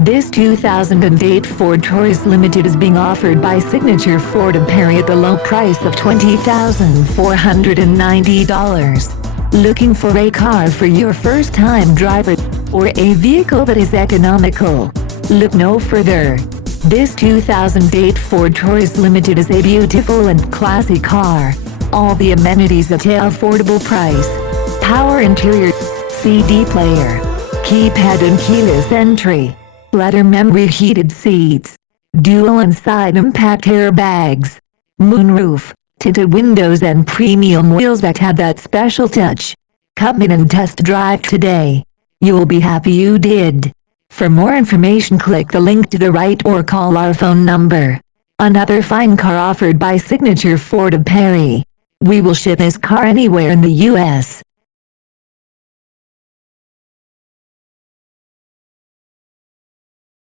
This 2008 Ford Taurus Limited is being offered by Signature Ford of Perry at the low price of $20,490. Looking for a car for your first-time driver, or a vehicle that is economical? Look no further. This 2008 Ford Taurus Limited is a beautiful and classy car. All the amenities at an affordable price. Power interior, CD player, keypad and keyless entry, leather memory heated seats, dual and side impact airbags, moonroof, tinted windows and premium wheels that have that special touch. Come in and test drive today. You will be happy you did. For more information, click the link to the right or call our phone number. Another fine car offered by Signature Ford of Perry. We will ship this car anywhere in the U.S.